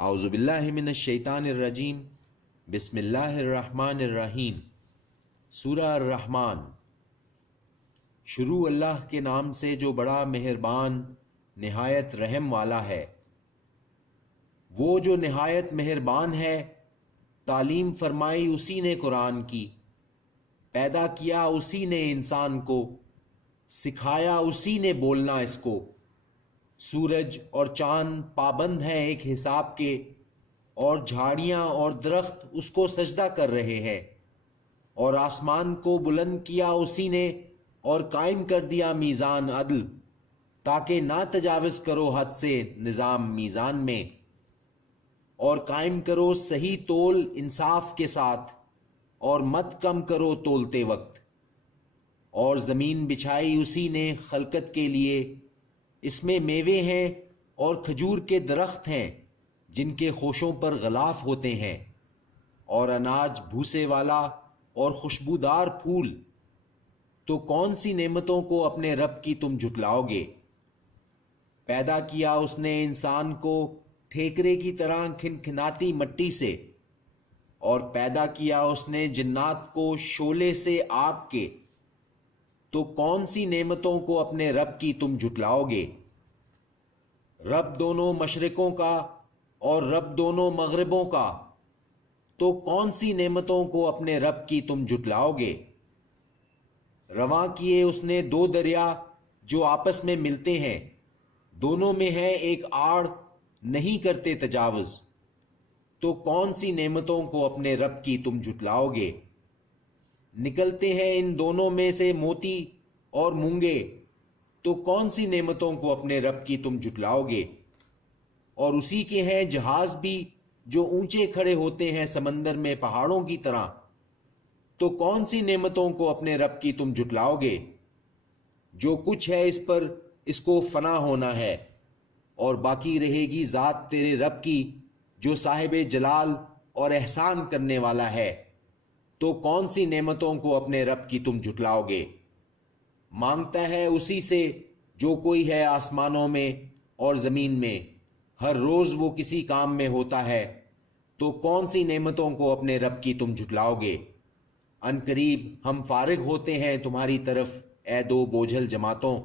اعوذ باللہ من الشیطان الرجیم، بسم اللہ الرحمن الرحیم۔ سورہ الرحمن۔ شروع اللہ کے نام سے جو بڑا مہربان نہایت رحم والا ہے۔ وہ جو نہایت مہربان ہے، تعلیم فرمائی اسی نے قرآن کی، پیدا کیا اسی نے انسان کو، سکھایا اسی نے بولنا اس کو۔ سورج اور چاند پابند ہیں ایک حساب کے، اور جھاڑیاں اور درخت اس کو سجدہ کر رہے ہیں۔ اور آسمان کو بلند کیا اسی نے، اور قائم کر دیا میزان عدل، تاکہ نہ تجاوز کرو حد سے نظام میزان میں، اور قائم کرو صحیح تول انصاف کے ساتھ، اور مت کم کرو تولتے وقت۔ اور زمین بچھائی اسی نے خلقت کے لیے، اس میں میوے ہیں اور کھجور کے درخت ہیں جن کے خوشوں پر غلاف ہوتے ہیں، اور اناج بھوسے والا اور خوشبودار پھول۔ تو کون سی نعمتوں کو اپنے رب کی تم جھٹلاؤ گے؟ پیدا کیا اس نے انسان کو ٹھیکرے کی طرح کھنکھناتی مٹی سے، اور پیدا کیا اس نے جنات کو شعلے سے آگ کے۔ تو کون سی نعمتوں کو اپنے رب کی تم جھٹلاؤ گے؟ رب دونوں مشرقوں کا اور رب دونوں مغربوں کا، تو کون سی نعمتوں کو اپنے رب کی تم جھٹلاؤ گے؟ رواں کیے اس نے دو دریا جو آپس میں ملتے ہیں، دونوں میں ہے ایک آڑ، نہیں کرتے تجاوز۔ تو کون سی نعمتوں کو اپنے رب کی تم جھٹلاؤ گے؟ نکلتے ہیں ان دونوں میں سے موتی اور مونگے، تو کون سی نعمتوں کو اپنے رب کی تم جھٹلاؤ گے؟ اور اسی کے ہیں جہاز بھی جو اونچے کھڑے ہوتے ہیں سمندر میں پہاڑوں کی طرح، تو کون سی نعمتوں کو اپنے رب کی تم جھٹلاؤ گے؟ جو کچھ ہے اس پر اس کو فنا ہونا ہے، اور باقی رہے گی ذات تیرے رب کی جو صاحب جلال اور احسان کرنے والا ہے۔ تو کون سی نعمتوں کو اپنے رب کی تم جھٹلاؤ گے؟ مانگتا ہے اسی سے جو کوئی ہے آسمانوں میں اور زمین میں، ہر روز وہ کسی کام میں ہوتا ہے۔ تو کون سی نعمتوں کو اپنے رب کی تم جھٹلاؤ گے؟ ان قریب ہم فارغ ہوتے ہیں تمہاری طرف اے دو بوجھل جماعتوں،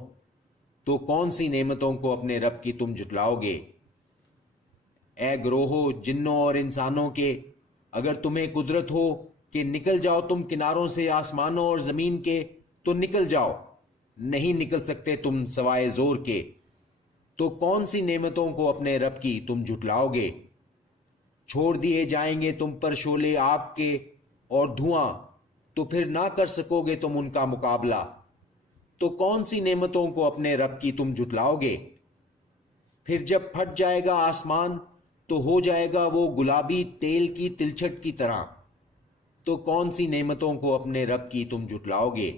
تو کون سی نعمتوں کو اپنے رب کی تم جھٹلاؤ گے؟ اے گروہو جنوں اور انسانوں کے، اگر تمہیں قدرت ہو کہ نکل جاؤ تم کناروں سے آسمانوں اور زمین کے، تو نکل جاؤ، نہیں نکل سکتے تم سوائے زور کے۔ تو کون سی نعمتوں کو اپنے رب کی تم جھٹلاؤ گے؟ چھوڑ دیے جائیں گے تم پر شعلے آگ کے اور دھواں، تو پھر نہ کر سکو گے تم ان کا مقابلہ۔ تو کون سی نعمتوں کو اپنے رب کی تم جھٹلاؤ گے؟ پھر جب پھٹ جائے گا آسمان تو ہو جائے گا وہ گلابی تیل کی تلچھٹ کی طرح۔ تو کون سی نعمتوں کو اپنے رب کی تم جھٹلاؤ گے؟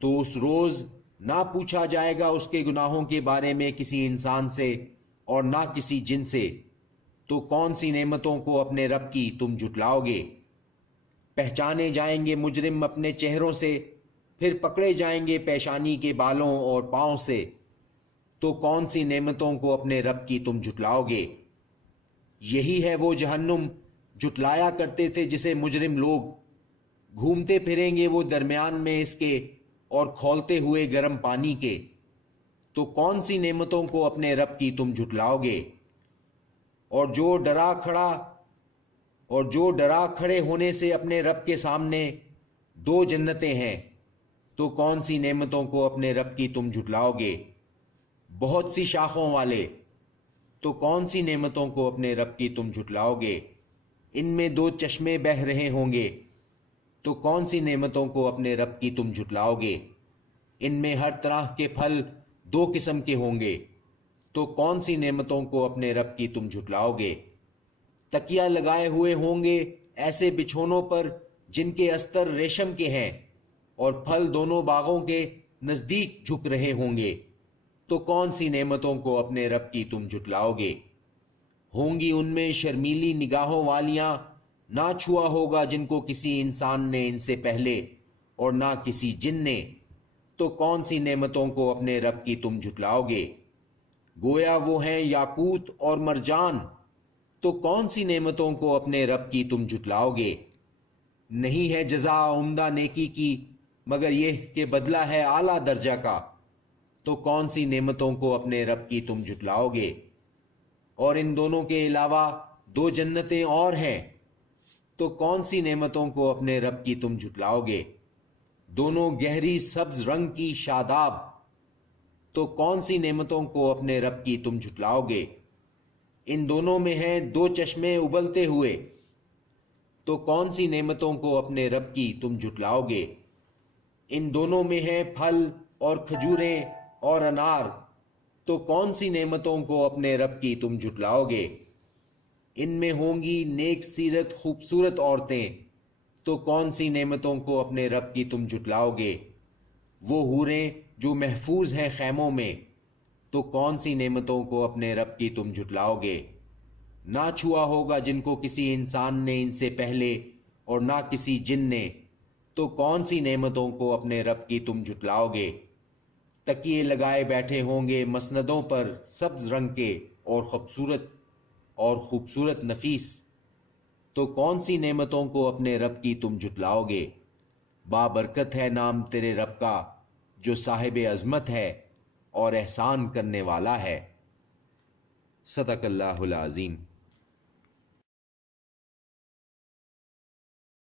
تو اس روز نہ پوچھا جائے گا اس کے گناہوں کے بارے میں کسی انسان سے اور نہ کسی جن سے۔ تو کون سی نعمتوں کو اپنے رب کی تم جھٹلاؤ گے؟ پہچانے جائیں گے مجرم اپنے چہروں سے، پھر پکڑے جائیں گے پیشانی کے بالوں اور پاؤں سے۔ تو کون سی نعمتوں کو اپنے رب کی تم جھٹلاؤ گے؟ یہی ہے وہ جہنم جھٹلایا کرتے تھے جسے مجرم لوگ، گھومتے پھریں گے وہ درمیان میں اس کے اور کھولتے ہوئے گرم پانی کے۔ تو کون سی نعمتوں کو اپنے رب کی تم جھٹلاؤ گے؟ اور جو ڈرا کھڑے ہونے سے اپنے رب کے سامنے دو جنتیں ہیں، تو کون سی نعمتوں کو اپنے رب کی تم جھٹلاؤ گے؟ بہت سی شاخوں والے، تو کون سی نعمتوں کو اپنے رب کی تم جھٹلاؤ گے؟ ان میں دو چشمے بہہ رہے ہوں گے، تو کون سی نعمتوں کو اپنے رب کی تم جھٹلاؤ گے؟ ان میں ہر طرح کے پھل دو قسم کے ہوں گے، تو کون سی نعمتوں کو اپنے رب کی تم جھٹلاؤ گے؟ تکیہ لگائے ہوئے ہوں گے ایسے بچھونوں پر جن کے استر ریشم کے ہیں، اور پھل دونوں باغوں کے نزدیک جھک رہے ہوں گے۔ تو کون سی نعمتوں کو اپنے رب کی تم جھٹلاؤ گے؟ ہوں گی ان میں شرمیلی نگاہوں والیاں، نہ چھوا ہوگا جن کو کسی انسان نے ان سے پہلے اور نہ کسی جن نے۔ تو کون سی نعمتوں کو اپنے رب کی تم جھٹلاؤ گے؟ گویا وہ ہیں یاقوت اور مرجان، تو کون سی نعمتوں کو اپنے رب کی تم جھٹلاؤ گے؟ نہیں ہے جزا عمدہ نیکی کی مگر یہ کہ بدلہ ہے اعلیٰ درجہ کا، تو کون سی نعمتوں کو اپنے رب کی تم جھٹلاؤ گے؟ اور ان دونوں کے علاوہ 2 جنتیں اور ہیں، تو کون سی نعمتوں کو اپنے رب کی تم جھٹلاؤ گے؟ دونوں گہری سبز رنگ کی شاداب، تو کون سی نعمتوں کو اپنے رب کی تم جھٹلاؤ گے؟ ان دونوں میں ہیں 2 چشمے ابلتے ہوئے، تو کون سی نعمتوں کو اپنے رب کی تم جھٹلاؤ گے؟ ان دونوں میں ہیں پھل اور کھجوریں اور انار، تو کون سی نعمتوں کو اپنے رب کی تم جھٹلاؤ گے؟ ان میں ہوں گی نیک سیرت خوبصورت عورتیں، تو کون سی نعمتوں کو اپنے رب کی تم جھٹلاؤ گے؟ وہ حوریں جو محفوظ ہیں خیموں میں، تو کون سی نعمتوں کو اپنے رب کی تم جھٹلاؤ گے؟ نہ چھوا ہوگا جن کو کسی انسان نے ان سے پہلے اور نہ کسی جن نے، تو کون سی نعمتوں کو اپنے رب کی تم جھٹلاؤ گے؟ تکیے لگائے بیٹھے ہوں گے مسندوں پر سبز رنگ کے اور خوبصورت نفیس، تو کون سی نعمتوں کو اپنے رب کی تم جھٹلاؤ گے؟ بابرکت ہے نام تیرے رب کا جو صاحب عظمت ہے اور احسان کرنے والا ہے۔ صدق اللہ العظیم۔